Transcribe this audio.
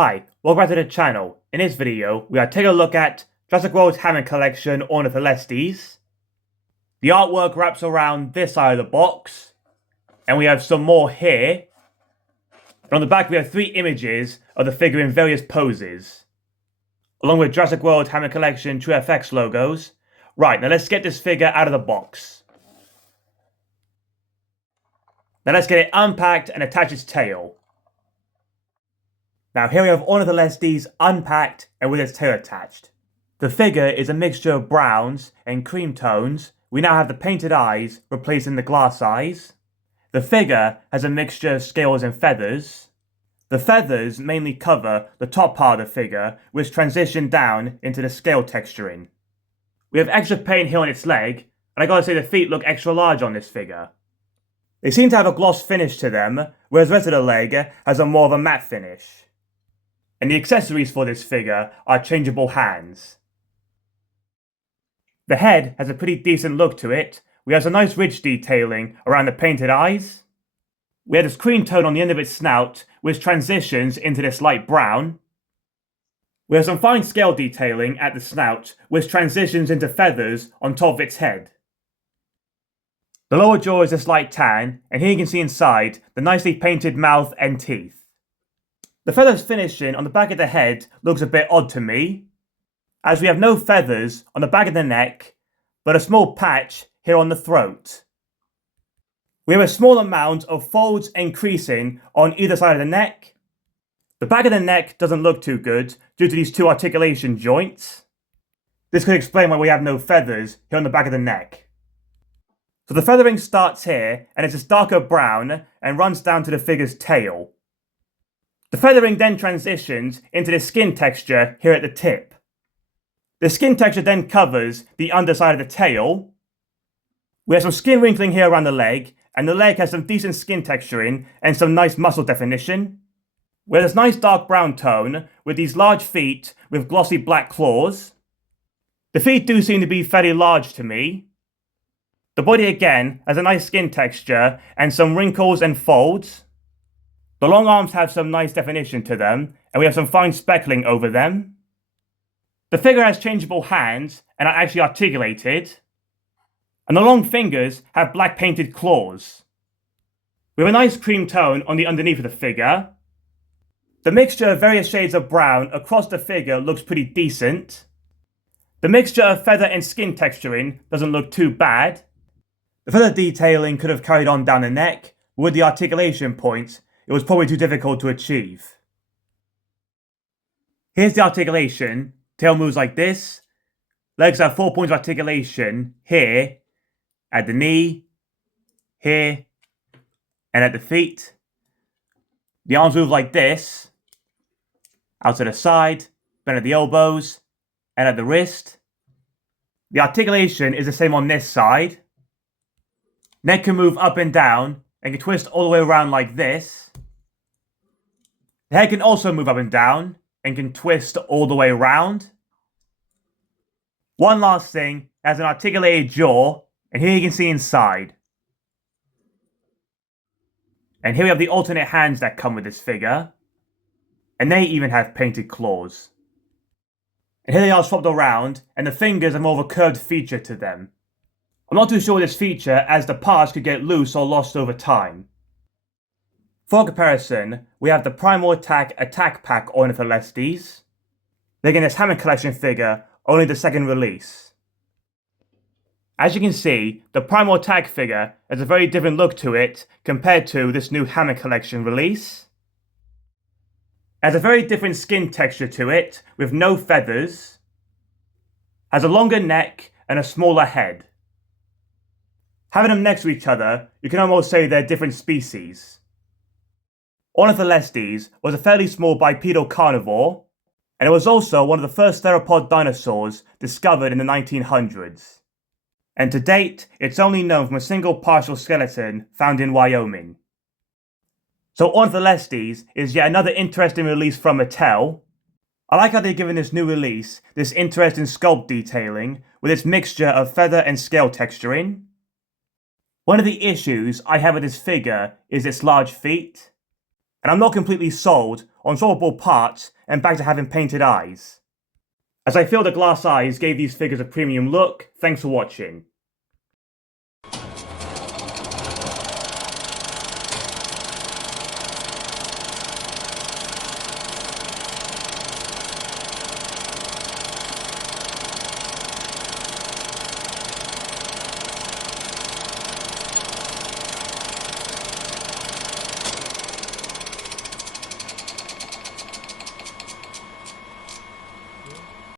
Hi, welcome back to the channel. In this video, we are taking a look at Jurassic World's Hammond collection, Ornitholestes. The artwork wraps around this side of the box, and we have some more here. And on the back, we have 3 images of the figure in various poses, along with Jurassic World Hammond collection TrueFX logos. Right, now let's get this figure out of the box. Now let's get it unpacked and attach its tail. Now here we have Ornitholestes unpacked and with its tail attached. The figure is a mixture of browns and cream tones. We now have the painted eyes replacing the glass eyes. The figure has a mixture of scales and feathers. The feathers mainly cover the top part of the figure, which transition down into the scale texturing. We have extra paint here on its leg, and I gotta say the feet look extra large on this figure. They seem to have a gloss finish to them, whereas the rest of the leg has a more of a matte finish. And the accessories for this figure are changeable hands. The head has a pretty decent look to it. We have some nice ridge detailing around the painted eyes. We have this cream tone on the end of its snout, which transitions into this light brown. We have some fine scale detailing at the snout, which transitions into feathers on top of its head. The lower jaw is this light tan, and here you can see inside the nicely painted mouth and teeth. The feathers finishing on the back of the head looks a bit odd to me, as we have no feathers on the back of the neck, but a small patch here on the throat. We have a small amount of folds and creasing on either side of the neck. The back of the neck doesn't look too good due to these 2 articulation joints. This could explain why we have no feathers here on the back of the neck. So the feathering starts here, and it's this darker brown and runs down to the figure's tail. The feathering then transitions into the skin texture here at the tip. The skin texture then covers the underside of the tail. We have some skin wrinkling here around the leg, and the leg has some decent skin texturing and some nice muscle definition. We have this nice dark brown tone with these large feet with glossy black claws. The feet do seem to be fairly large to me. The body again has a nice skin texture and some wrinkles and folds. The long arms have some nice definition to them, and we have some fine speckling over them. The figure has changeable hands and are actually articulated. And the long fingers have black painted claws. We have a nice cream tone on the underneath of the figure. The mixture of various shades of brown across the figure looks pretty decent. The mixture of feather and skin texturing doesn't look too bad. The feather detailing could have carried on down the neck, but with the articulation points, it was probably too difficult to achieve. Here's the articulation. Tail moves like this. Legs have 4 points of articulation here, at the knee, here, and at the feet. The arms move like this, out to the side, bend at the elbows, and at the wrist. The articulation is the same on this side. Neck can move up and down, and can twist all the way around like this. The head can also move up and down, and can twist all the way around. One last thing, it has an articulated jaw, and here you can see inside. And here we have the alternate hands that come with this figure. And they even have painted claws. And here they are swapped around, and the fingers have more of a curved feature to them. I'm not too sure with this feature, as the parts could get loose or lost over time. For comparison, we have the Primal Attack Attack Pack Ornitholestes. They're getting this Hammond collection figure, only the 2nd release. As you can see, the Primal Attack figure has a very different look to it compared to this new Hammond collection release. It has a very different skin texture to it, with no feathers. Has a longer neck and a smaller head. Having them next to each other, you can almost say they're different species. Ornitholestes was a fairly small bipedal carnivore, and it was also one of the first theropod dinosaurs discovered in the 1900s. And to date, it's only known from a single partial skeleton found in Wyoming. So Ornitholestes is yet another interesting release from mattel. I like how they've given this new release this interesting sculpt detailing with its mixture of feather and scale texturing. One of the issues I have with this figure is its large feet, and I'm not completely sold on swappable parts and back to having painted eyes. As I feel the glass eyes gave these figures a premium look, thanks for watching.